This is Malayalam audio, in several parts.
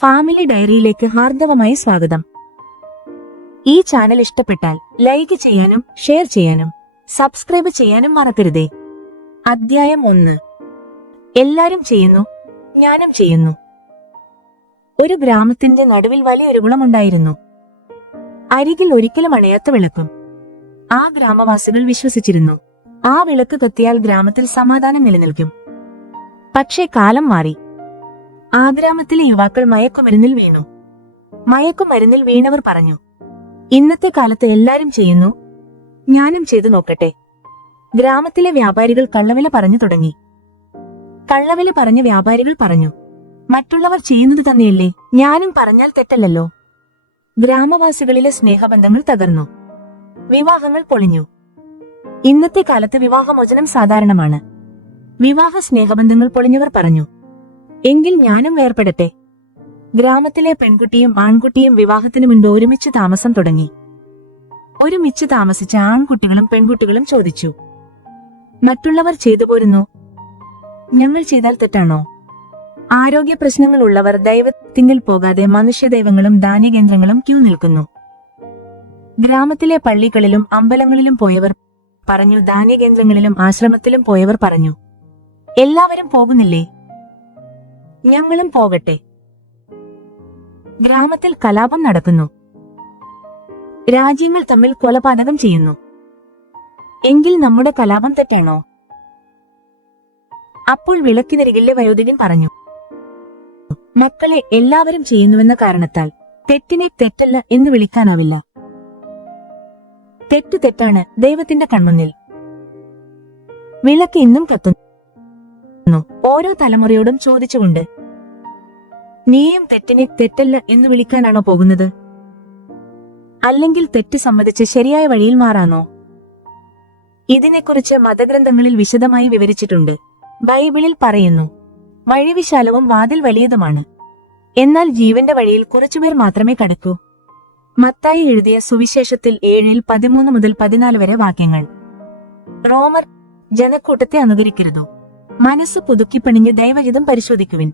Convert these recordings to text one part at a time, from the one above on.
ഫാമിലി ഡയറിയിലേക്ക് ഹാർദവമായി സ്വാഗതം. ഈ ചാനൽ ഇഷ്ടപ്പെട്ടാൽ ലൈക്ക് ചെയ്യാനും ഷെയർ ചെയ്യാനും സബ്സ്ക്രൈബ് ചെയ്യാനും മറക്കരുതേ. അധ്യായം ഒന്ന്. എല്ലാരും ചെയ്യുന്നു ഞാനും ചെയ്യുന്നു. ഒരു ഗ്രാമത്തിന്റെ നടുവിൽ വലിയൊരു കുളമുണ്ടായിരുന്നു. അരികിൽ ഒരിക്കലും അണയാത്ത വിളക്കും. ആ ഗ്രാമവാസികൾ വിശ്വസിച്ചിരുന്നു ആ വിളക്ക് കത്തിയാൽ ഗ്രാമത്തിൽ സമാധാനം നിലനിൽക്കും. പക്ഷേ കാലം മാറി. ആ ഗ്രാമത്തിലെ യുവാക്കൾ മയക്കുമരുന്നിൽ വീണു. മയക്കുമരുന്നിൽ വീണവർ പറഞ്ഞു ഇന്നത്തെ കാലത്ത് എല്ലാരും ചെയ്യുന്നു. ഞാനും ചെയ്തു നോക്കട്ടെ. ഗ്രാമത്തിലെ വ്യാപാരികൾ കള്ളവില പറഞ്ഞു തുടങ്ങി. കള്ളവില പറഞ്ഞ വ്യാപാരികൾ പറഞ്ഞു മറ്റുള്ളവർ ചെയ്യുന്നത് തന്നെയല്ലേ? ഞാനും പറഞ്ഞാൽ തെറ്റല്ലല്ലോ. ഗ്രാമവാസികളിലെ സ്നേഹബന്ധങ്ങൾ തകർന്നു. വിവാഹങ്ങൾ പൊളിഞ്ഞു. ഇന്നത്തെ കാലത്ത് വിവാഹമോചനം സാധാരണമാണ്. വിവാഹ സ്നേഹബന്ധങ്ങൾ പൊളിഞ്ഞവർ പറഞ്ഞു എങ്കിൽ ഞാനും ഏർപ്പെടട്ടെ ഗ്രാമത്തിലെ പെൺകുട്ടിയും ആൺകുട്ടിയും വിവാഹത്തിന് മുൻപ് ഒരുമിച്ച് താമസം തുടങ്ങി. ഒരുമിച്ച് താമസിച്ച ആൺകുട്ടികളും പെൺകുട്ടികളും ചോദിച്ചു. മറ്റുള്ളവർ ചെയ്തു പോരുന്നു. ഞങ്ങൾ ചെയ്താൽ തെറ്റാണോ? ആരോഗ്യ പ്രശ്നങ്ങൾ ഉള്ളവർ ദൈവത്തിങ്കിൽ പോകാതെ മനുഷ്യദൈവങ്ങളും ധാന്യകേന്ദ്രങ്ങളും ക്യൂ നിൽക്കുന്നു. ഗ്രാമത്തിലെ പള്ളികളിലും അമ്പലങ്ങളിലും പോയവർ പറഞ്ഞു ധാന്യകേന്ദ്രങ്ങളിലും ആശ്രമത്തിലും പോയവർ പറഞ്ഞു. എല്ലാവരും പോകുന്നില്ലേ? ഞങ്ങളും പോകട്ടെ. ഗ്രാമത്തിൽ കലാപം നടക്കുന്നു. രാജ്യങ്ങൾ തമ്മിൽ കൊലപാതകം ചെയ്യുന്നു. എങ്കിൽ നമ്മുടെ കലാപം തെറ്റാണോ? അപ്പോൾ വിളക്കിനരികിലെ വയോധികൻ പറഞ്ഞു മക്കളെ എല്ലാവരും ചെയ്യുന്നുവെന്ന കാരണത്താൽ തെറ്റിനെ തെറ്റല്ല എന്ന് വിളിക്കാനാവില്ല. തെറ്റ് തെറ്റാണ് ദൈവത്തിന്റെ കൺമുന്നിൽ. വിളക്ക് ഇന്നും കത്തുന്നു. ഓരോ തലമുറയോടും ചോദിച്ചുകൊണ്ട് നീയും തെറ്റിനെ തെറ്റല്ല എന്ന് വിളിക്കാനാണോ പോകുന്നത്? അല്ലെങ്കിൽ തെറ്റ് സമ്മതിച്ച് ശരിയായ വഴിയിൽ മാറാനോ? ഇതിനെക്കുറിച്ച് മതഗ്രന്ഥങ്ങളിൽ വിശദമായി വിവരിച്ചിട്ടുണ്ട്. ബൈബിളിൽ പറയുന്നു വഴി വിശാലവും വാതിൽ വലിയതുമാണ്. എന്നാൽ ജീവന്റെ വഴിയിൽ കുറച്ചുപേർ മാത്രമേ കടക്കൂ. മത്തായി എഴുതിയ സുവിശേഷത്തിൽ ഏഴിൽ പതിമൂന്ന് മുതൽ പതിനാല് വരെ വാക്യങ്ങൾ. റോമർ ജനക്കൂട്ടത്തെ അനുകരിക്കരുതോ? മനസ്സ് പുതുക്കി പണിഞ്ഞ് ദൈവഹിതം പരിശോധിക്കുവിൻ.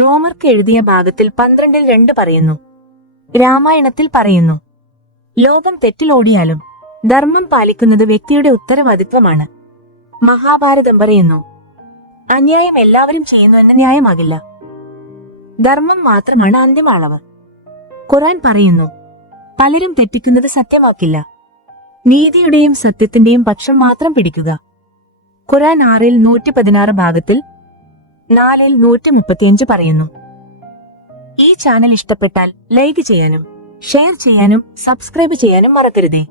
റോമർക്ക് എഴുതിയ ഭാഗത്തിൽ പന്ത്രണ്ടിൽ രണ്ട് പറയുന്നു. രാമായണത്തിൽ പറയുന്നു ലോകം തെറ്റിലോടിയാലും ധർമ്മം പാലിക്കുന്നത് വ്യക്തിയുടെ ഉത്തരവാദിത്വമാണ്. മഹാഭാരതം പറയുന്നു അന്യായം എല്ലാവരും ചെയ്യുന്നു എന്ന് ന്യായമാകില്ല. ധർമ്മം മാത്രമാണ് അന്തിമ അളവ് ഖുറാൻ പറയുന്നു പലരും തെറ്റിക്കുന്നത് സത്യമാക്കില്ല. നീതിയുടെയും സത്യത്തിന്റെയും പക്ഷം മാത്രം പിടിക്കുക. ഖുറാൻ ആറിൽ നൂറ്റി പതിനാറ് ഭാഗത്തിൽ നാലിൽ നൂറ്റി മുപ്പത്തിയഞ്ച് പറയുന്നു. ഈ ചാനൽ ഇഷ്ടപ്പെട്ടാൽ ലൈക്ക് ചെയ്യാനും ഷെയർ ചെയ്യാനും സബ്സ്ക്രൈബ് ചെയ്യാനും മറക്കരുതേ.